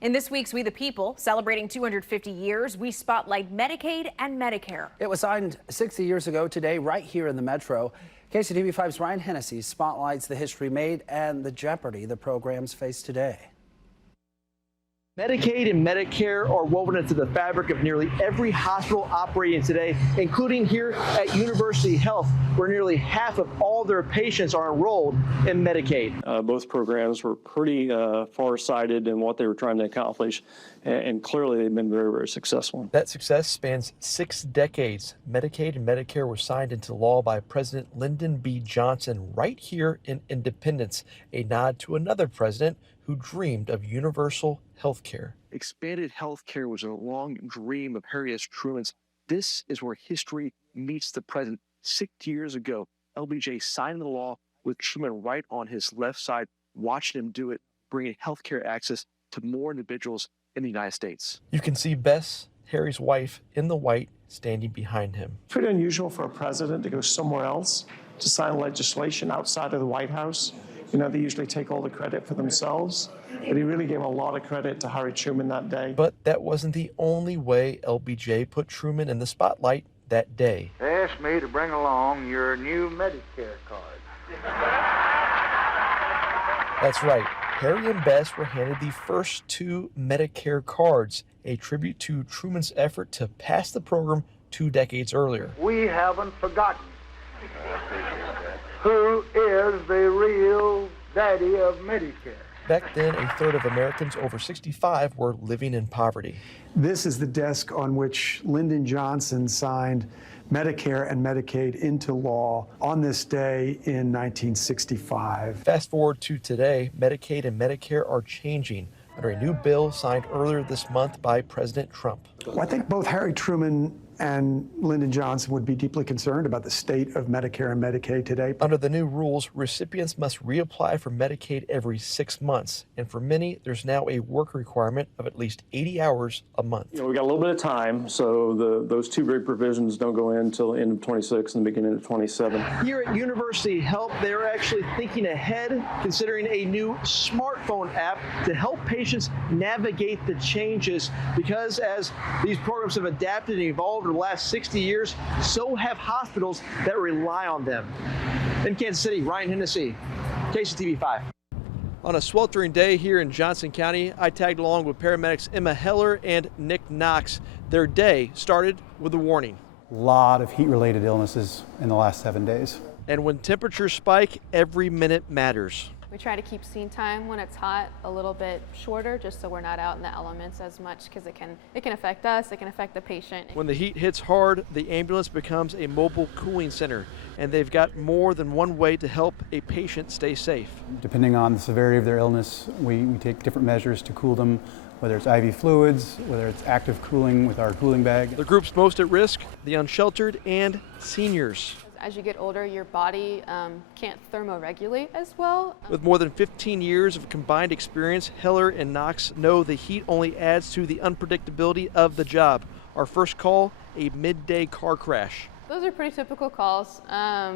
In this week's We the People, celebrating 250 years, we spotlight Medicaid and Medicare. It was signed 60 years ago today, right here in the Metro. KCTV5's Ryan Hennessy spotlights the history made and the jeopardy the programs face today. Medicaid and Medicare are woven into the fabric of nearly every hospital operating today, including here at University Health, where nearly half of all their patients are enrolled in Medicaid. Both programs were pretty far-sighted in what they were trying to accomplish, and clearly they've been very, very successful. That success spans 6 decades. Medicaid and Medicare were signed into law by President Lyndon B. Johnson right here in Independence, a nod to another president who dreamed of universal health care. Expanded health care was a long dream of Harry S. Truman's. This is where history meets the present. 6 years ago, LBJ signed the law with Truman right on his left side, watching him do it, bringing health care access to more individuals in the United States. You can see Bess, Harry's wife, in the white, standing behind him. Pretty unusual for a president to go somewhere else to sign legislation outside of the White House. You know, they usually take all the credit for themselves, but he really gave a lot of credit to Harry Truman that day. But that wasn't the only way LBJ put Truman in the spotlight that day. They asked me to bring along your new Medicare card. That's right. Harry and Bess were handed the first 2 Medicare cards, a tribute to Truman's effort to pass the program 2 decades earlier. We haven't forgotten who is the real daddy of Medicare. Back then, a third of Americans over 65 were living in poverty. This is the desk on which Lyndon Johnson signed Medicare and Medicaid into law on this day in 1965. Fast forward to today, Medicaid and Medicare are changing under a new bill signed earlier this month by President Trump. Well, I think both Harry Truman and Lyndon Johnson would be deeply concerned about the state of Medicare and Medicaid today. Under the new rules, recipients must reapply for Medicaid every 6 months. And for many, there's now a work requirement of at least 80 hours a month. We got a little bit of time, so those 2 big provisions don't go in until the end of 26 and the beginning of 27. Here at University Health, they're actually thinking ahead, considering a new smartphone app to help patients navigate the changes, because as these programs have adapted and evolved over the last 60 years, so have hospitals that rely on them. In Kansas City, Ryan Hennessy, KCTV5. On a sweltering day here in Johnson County, I tagged along with paramedics Emma Heller and Nick Knox. Their day started with a warning. A lot of heat-related illnesses in the last 7 days. And when temperatures spike, every minute matters. We try to keep scene time when it's hot a little bit shorter, just so we're not out in the elements as much, because it can affect us, it can affect the patient. When the heat hits hard, the ambulance becomes a mobile cooling center, and they've got more than one way to help a patient stay safe. Depending on the severity of their illness, we take different measures to cool them, whether it's IV fluids, whether it's active cooling with our cooling bag. The groups most at risk, the unsheltered and seniors. As you get older, your body can't thermoregulate as well. With more than 15 years of combined experience, Heller and Knox know the heat only adds to the unpredictability of the job. Our first call, a midday car crash. Those are pretty typical calls,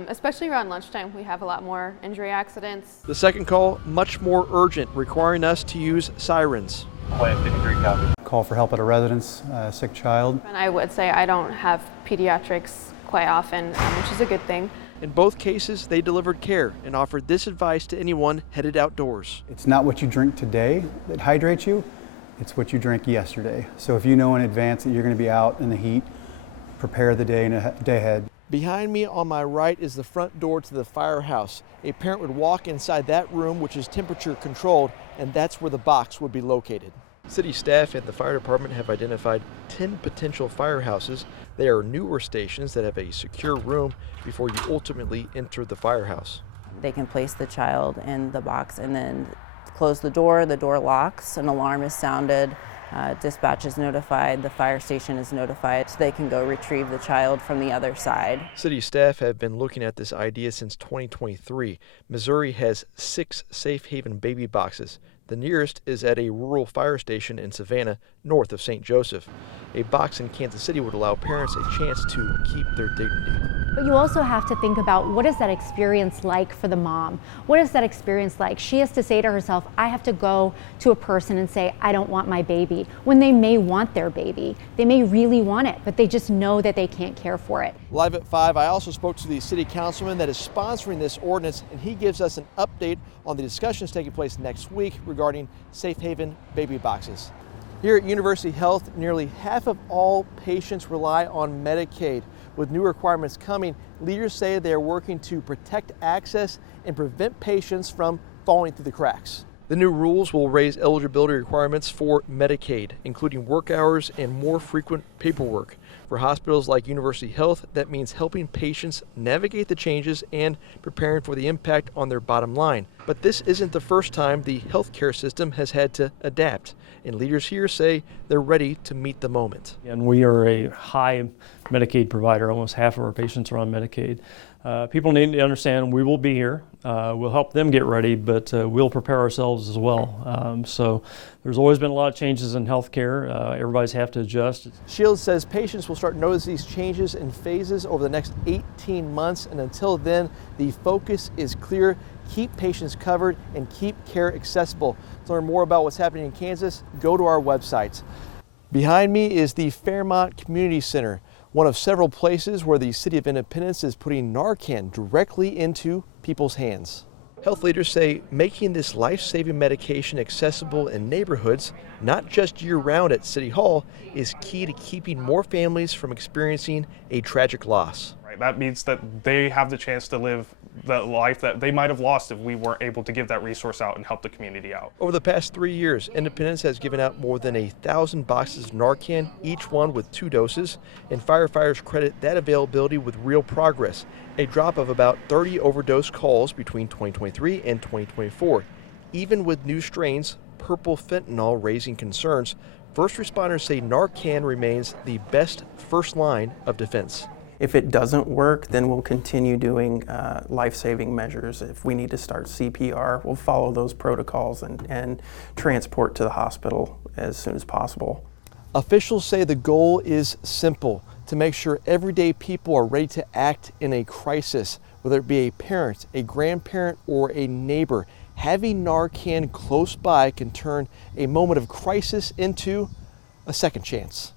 especially around lunchtime. We have a lot more injury accidents. The second call, much more urgent, requiring us to use sirens. Call for help at a residence, sick child. And I would say I don't have pediatrics quite often, which is a good thing. In both cases, they delivered care and offered this advice to anyone headed outdoors. It's not what you drink today that hydrates you, it's what you drank yesterday. So if you know in advance that you're going to be out in the heat, prepare the day ahead. Behind me on my right is the front door to the firehouse. A parent would walk inside that room, which is temperature controlled, and that's where the box would be located. City staff and the fire department have identified 10 potential firehouses. They are newer stations that have a secure room before you ultimately enter the firehouse. They can place the child in the box and then close the door locks, an alarm is sounded, dispatch is notified, the fire station is notified, so they can go retrieve the child from the other side. City staff have been looking at this idea since 2023. Missouri has 6 safe haven baby boxes. The nearest is at a rural fire station in Savannah, north of St. Joseph. A box in Kansas City would allow parents a chance to keep their dignity. But you also have to think about, what is that experience like for the mom? What is that experience like? She has to say to herself, I have to go to a person and say, I don't want my baby, when they may want their baby. They may really want it, but they just know that they can't care for it. Live at 5, I also spoke to the city councilman that is sponsoring this ordinance, and he gives us an update on the discussions taking place next week regarding safe haven baby boxes. Here at University Health, nearly half of all patients rely on Medicaid. With new requirements coming, leaders say they are working to protect access and prevent patients from falling through the cracks. The new rules will raise eligibility requirements for Medicaid, including work hours and more frequent paperwork. For hospitals like University Health, that means helping patients navigate the changes and preparing for the impact on their bottom line. But this isn't the first time the healthcare system has had to adapt, and leaders here say they're ready to meet the moment. And we are a high Medicaid provider. Almost half of our patients are on Medicaid. People need to understand we will be here. We'll help them get ready, but we'll prepare ourselves as well. So there's always been a lot of changes in healthcare. Everybody's have to adjust. Shields says patients will start noticing these changes in phases over the next 18 months, and until then, the focus is clear. Keep patients covered and keep care accessible. To learn more about what's happening in Kansas, go to our website. Behind me is the Fairmont Community Center, one of several places where the City of Independence is putting Narcan directly into people's hands. Health leaders say making this life-saving medication accessible in neighborhoods, not just year-round at City Hall, is key to keeping more families from experiencing a tragic loss. Right. That means that they have the chance to live the life that they might have lost if we weren't able to give that resource out and help the community out. Over the past 3 years, Independence has given out more than 1,000 boxes of Narcan, each one with 2 doses, and firefighters credit that availability with real progress, a drop of about 30 overdose calls between 2023 and 2024. Even with new strains, purple fentanyl raising concerns, first responders say Narcan remains the best first line of defense. If it doesn't work, then we'll continue doing life-saving measures. If we need to start CPR, we'll follow those protocols and transport to the hospital as soon as possible. Officials say the goal is simple, to make sure everyday people are ready to act in a crisis, whether it be a parent, a grandparent, or a neighbor. Having Narcan close by can turn a moment of crisis into a second chance.